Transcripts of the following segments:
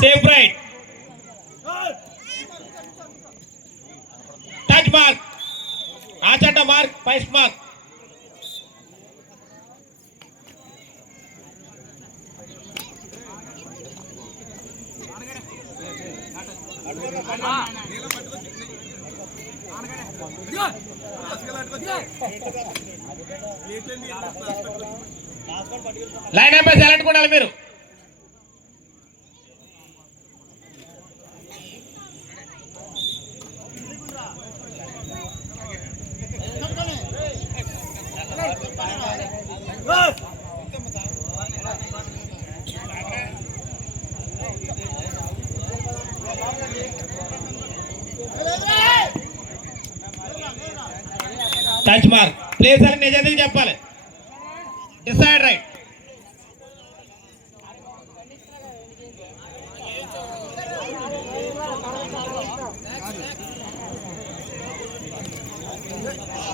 Safe right touch mark Achanta mark first mark line అయిపోయి silent ఉండాలి మీరు. టచ్ మార్క్ ప్లేస్ అని నిజానికి చెప్పాలి. Decide right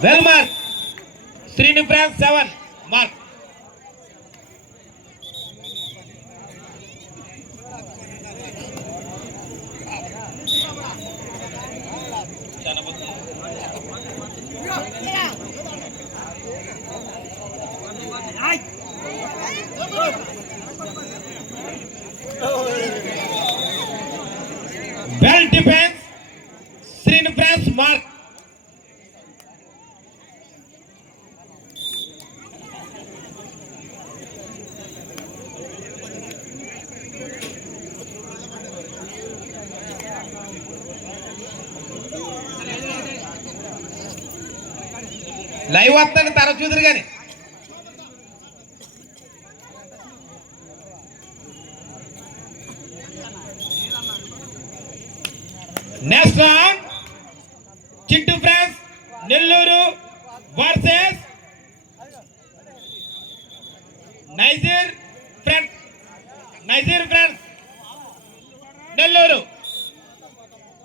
well mark Srini friends 7 mark well defence Srini friends mark live వస్తాను తర్వాత చూద్దరు కానీ next round Chintu friends Nellore versus నైజీర్ friends Nellore.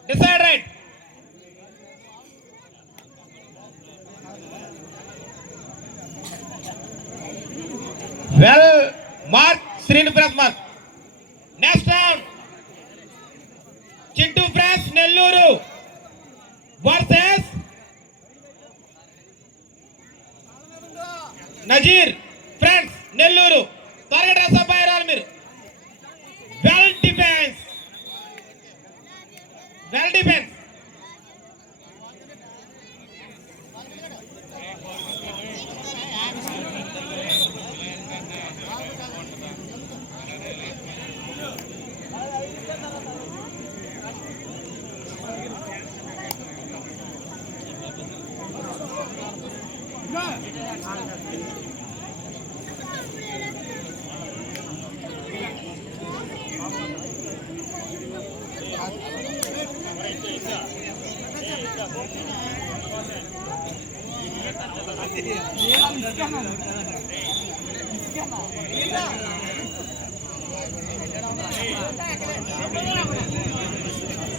Decide right well mark Srini friends mark. Next round Chintu friends Nellore versus Nazir friends Nellore. త్వరగా డ్రెస్ అప్ అయ్యారు మీరు. వెల్ డిఫెన్స్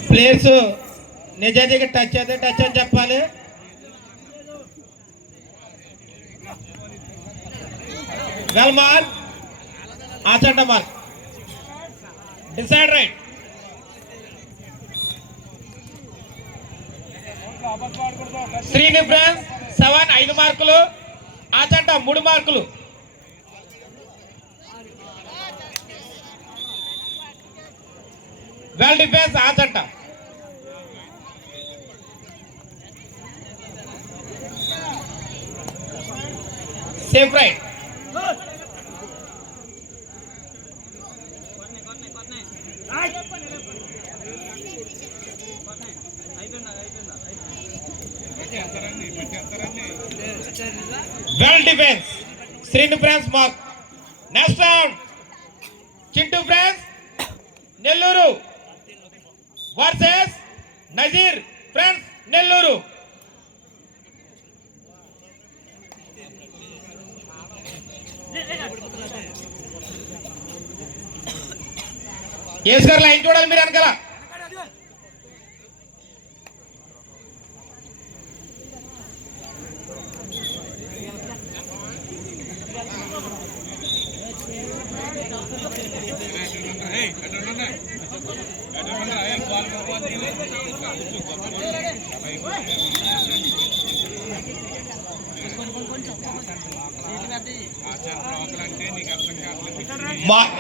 ప్లేయర్స్ నిజానికి touch అయితే టచ్ అని చెప్పాలి. Well mark Achanta mark. Decide right Srini friends 7 5 మార్కులు ఆచంట 3 మార్కులు. Well defence Achanta. Safe right well defence Srini friends mark. Next round Chintu friends Nellore versus Nazir friends Nellore. కేసు గారు లైన్ చూడాలి మీరు వెనకాల.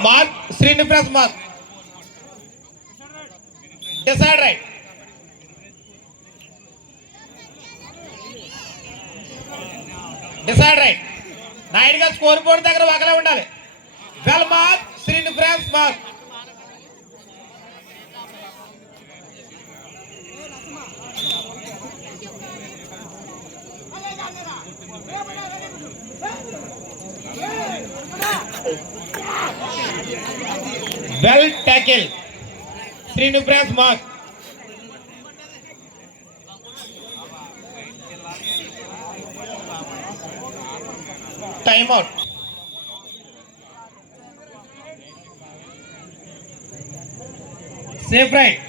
Mark Srinivas mark decide right decide right Naidu గారు స్కోర్ బోర్డు దగ్గర ఒకలే ఉండాలి well mark Srinivas mark well tackle Srinivas mark time out safe right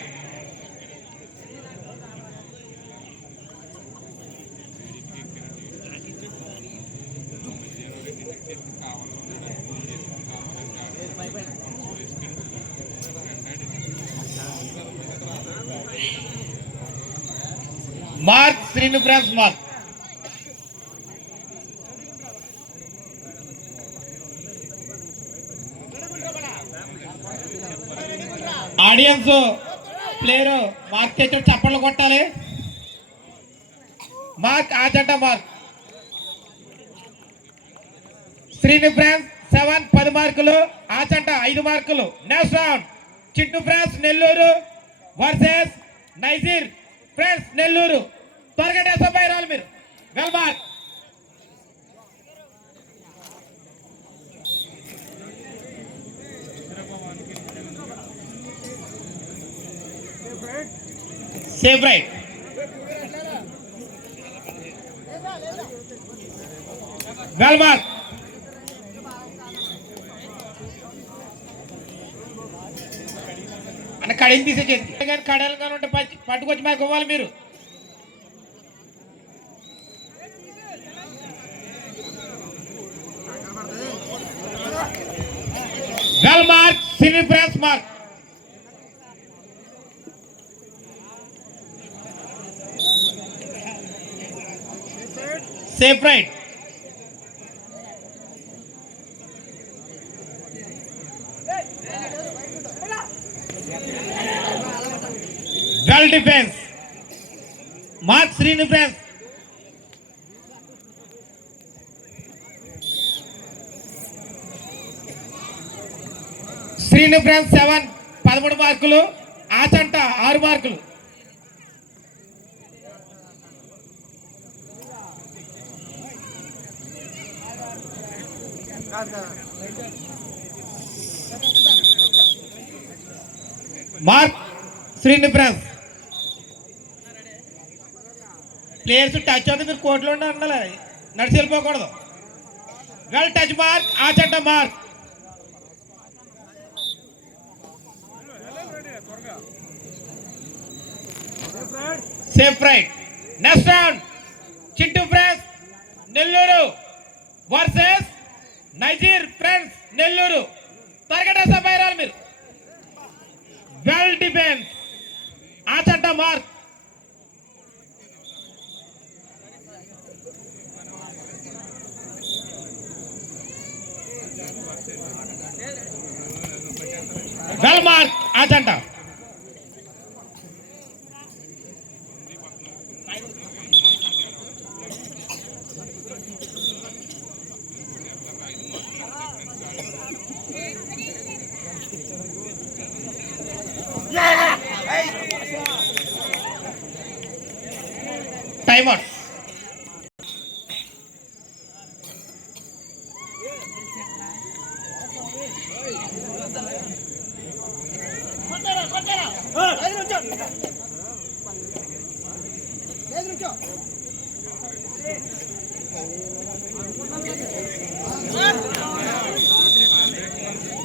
mark Srinivas mark audience player mark తెచ్చి చప్పట్లు కొట్టాలి మార్క్ ఆచంట మార్క్ శ్రీనివాస్ 7 10 మార్కులు ఆచంట 5 మార్కులు next round Chittu friends Nellore versus నైజీర్ ఫ్రాన్స్ నెల్లూరు త్వరగా డెసపై రావాలి మీరు well mark safe right well mark అని కడిని తీసేది కానీ కడాలు కానీ ఉంటే పట్టుకొచ్చి మాకు ఇవ్వాలి మీరు well mark Srinivas mark safe right well defence mark Srinivas శ్రీనివాస్ 7 13 మార్కులు ఆచంట 6 మార్కులు మార్క్ శ్రీనివాస్ ప్లేయర్స్ టచ్ అవుతుంది మీరు కోర్టులో ఉండాలి నడిచి వెళ్ళిపోకూడదు well touch mark Achanta mark safe right next round Chittu friends Nellore versus నైజీర్ ఫ్రాన్స్ నెల్లూరు త్వరగా సభ మీరు well defence Achanta mark well mark Achanta time out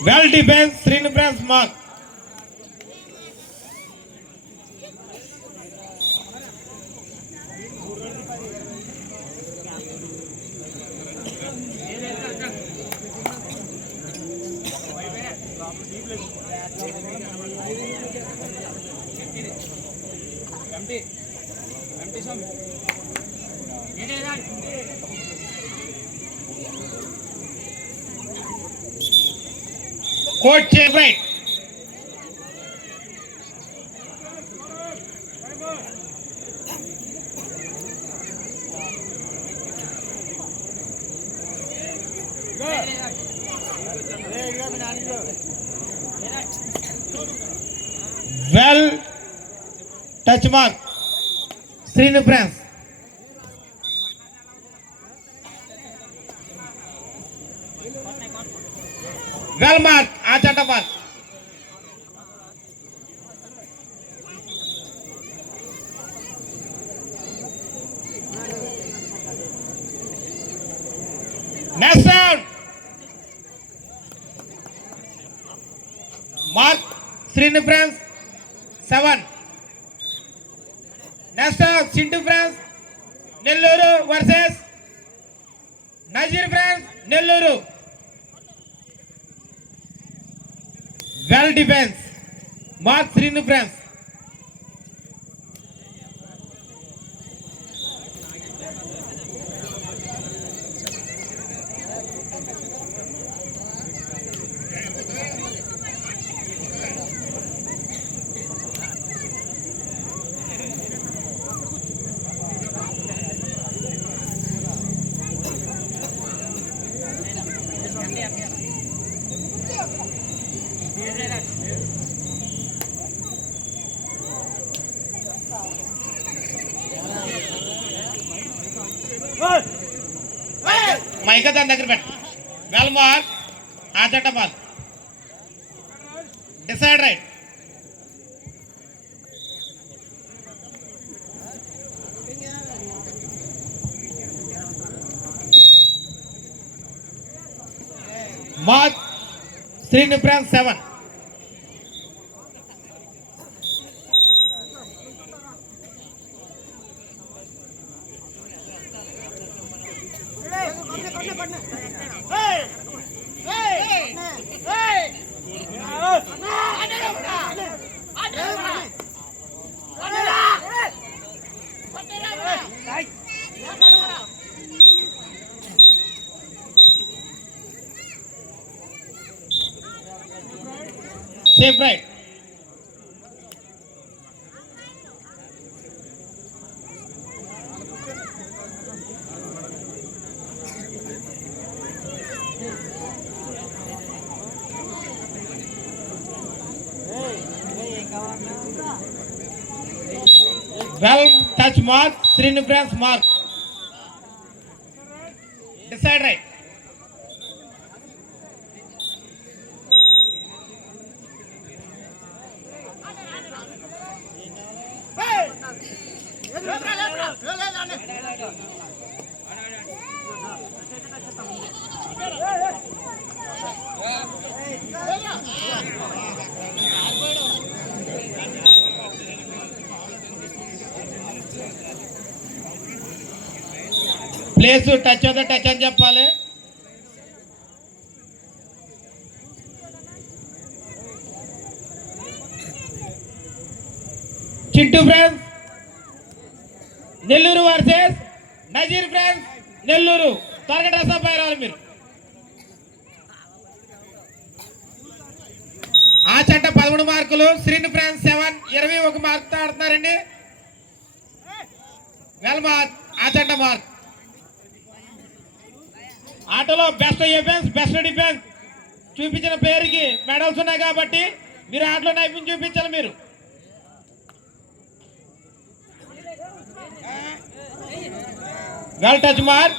well defence Srinivas mark court right. Well touch mark Srinu friends. Well mark Achanta mark. Next round mark Srinu friends 7. Next Chintu friends Nellore versus Nazir friends Nellore. Well defence mark Srinu friends. మైక దాని దగ్గర పెట్ట. Well mark Achanta mark. Decide right. Mark Srinu friends 7. Safe right. Well touch mark Srinu friends mark. Decide right. Place touch అవుతా touch అని చెప్పాలి. Chintu friends Nellore versus Nazir friends Nellore. త్వరగా dress up అయ్యారు మీరు. ఆ చట్ట 13 మార్కులు. శ్రీను ఫ్రాన్స్ 7 21 మార్కుతో ఆడుతున్నారండి. వెల్ మార్క్ ఆ చట్ట మార్క్. ఆటలో బెస్ట్ డిఫెన్స్ బెస్ట్ డిఫెన్స్ చూపించిన ప్లేయర్కి మెడల్స్ ఉన్నాయి కాబట్టి మీరు ఆటలో నైపుణ్యం చూపించాలి. మీరు well touch mark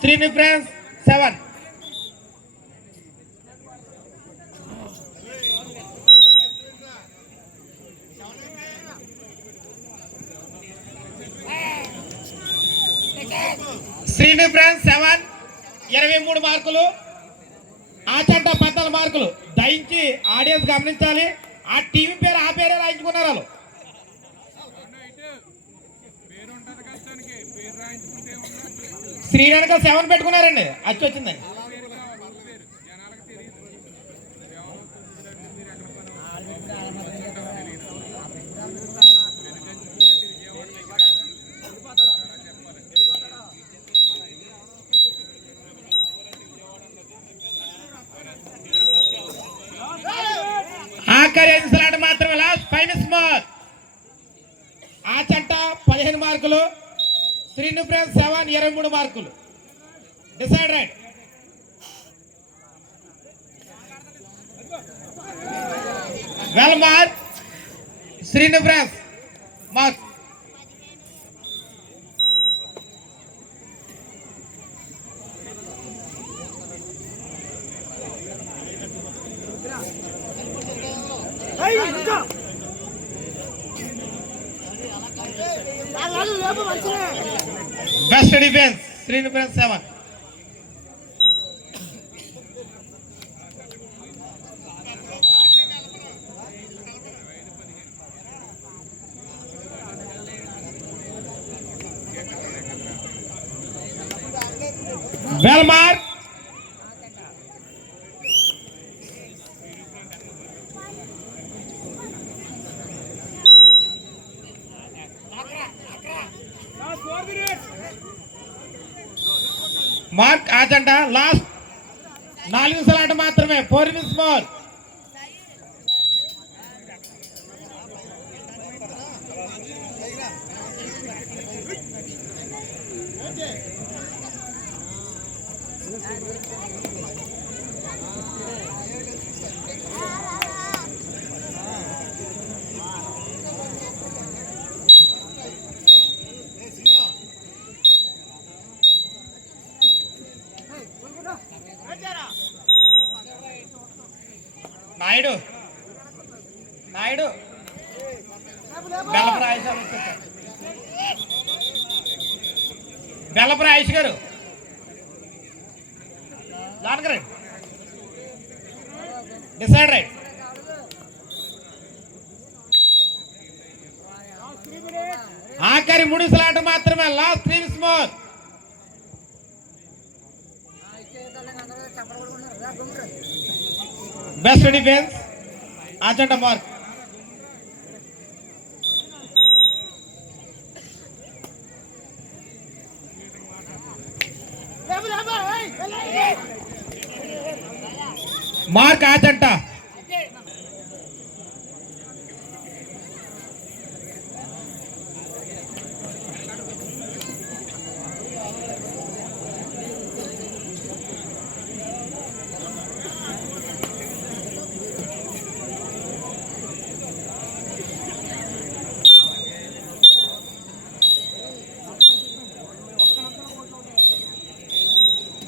Srinu friends 7. Srinu friends 7 23 మార్కులు. ఆ చట్ట 14 మార్కులు. దయించి ఆడియన్స్ గమనించాలి. ఆ టీవీ పేరు ఆ పేరే రాయించుకున్నారు వాళ్ళు. శ్రీనగర్ 7 పెట్టుకున్నారండి. అచ్చి వచ్చిందండి. ఆఖరి 5 నిమిషాల మాత్రమే, లాస్ట్ 5 మినిట్స్ మోర్. ఆ చెంట 15 మార్కులు, శ్రీను ఫ్రెండ్స్ 7 23 మార్కులు. Decide right. Well mark Srinu friends mark. Best defence Srinu friends 7. Well mark mark Achanta. Last 4 నిమిషాల మాత్రమే, 4 మినిట్స్ మోర్. నాయుడు నాయుడు బెల్లపుర ఆయుష్ గారు లానకరండి. Decide right. ఆఖరి 3 నిమిషాల మాత్రమే, last 3 minutes more. Best defence Achanta mark. Mark Achanta.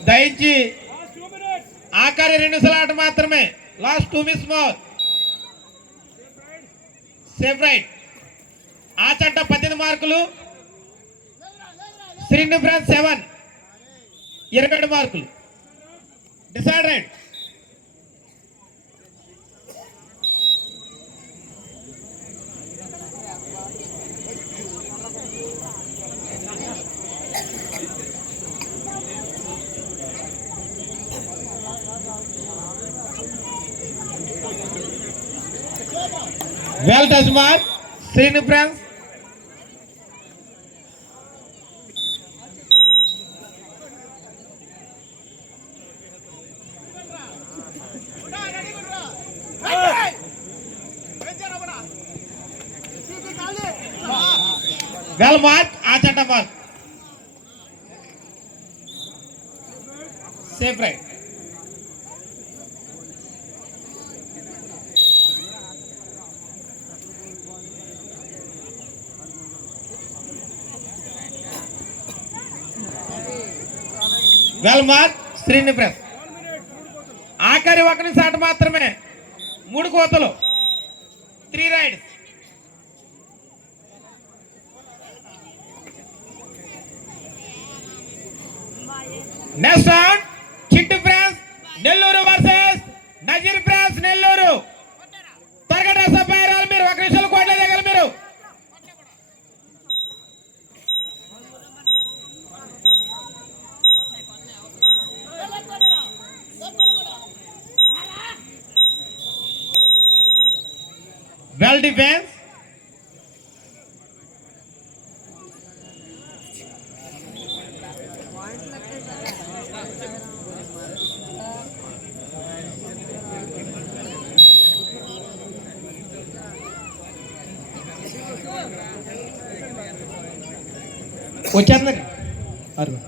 దయచి ఆఖరి 2 నిమిషాల మాత్రమే, last 2 minutes more. Safe right. Achanta 18 మార్కులు, శ్రీను ఫ్రెండ్స్ 7 27 మార్కులు. Decide right. Well touch mark Srinu friends. Well mark Achanta mark. Safe right. Well mark Srinu friends. ఆఖరి 1 నిమిషం మాత్రమే, 3 కోతలు, 3 raids. Next round Chintu friends Nellore versus Nazir friends Nellore. త్వరగా డ్రెస్ అప్ అయ్యారు మీరు, 1 నిమిషంలో కోట్ల దగ్గర మీరు. Well defence. వచ్చేస్తుందండి అరుగు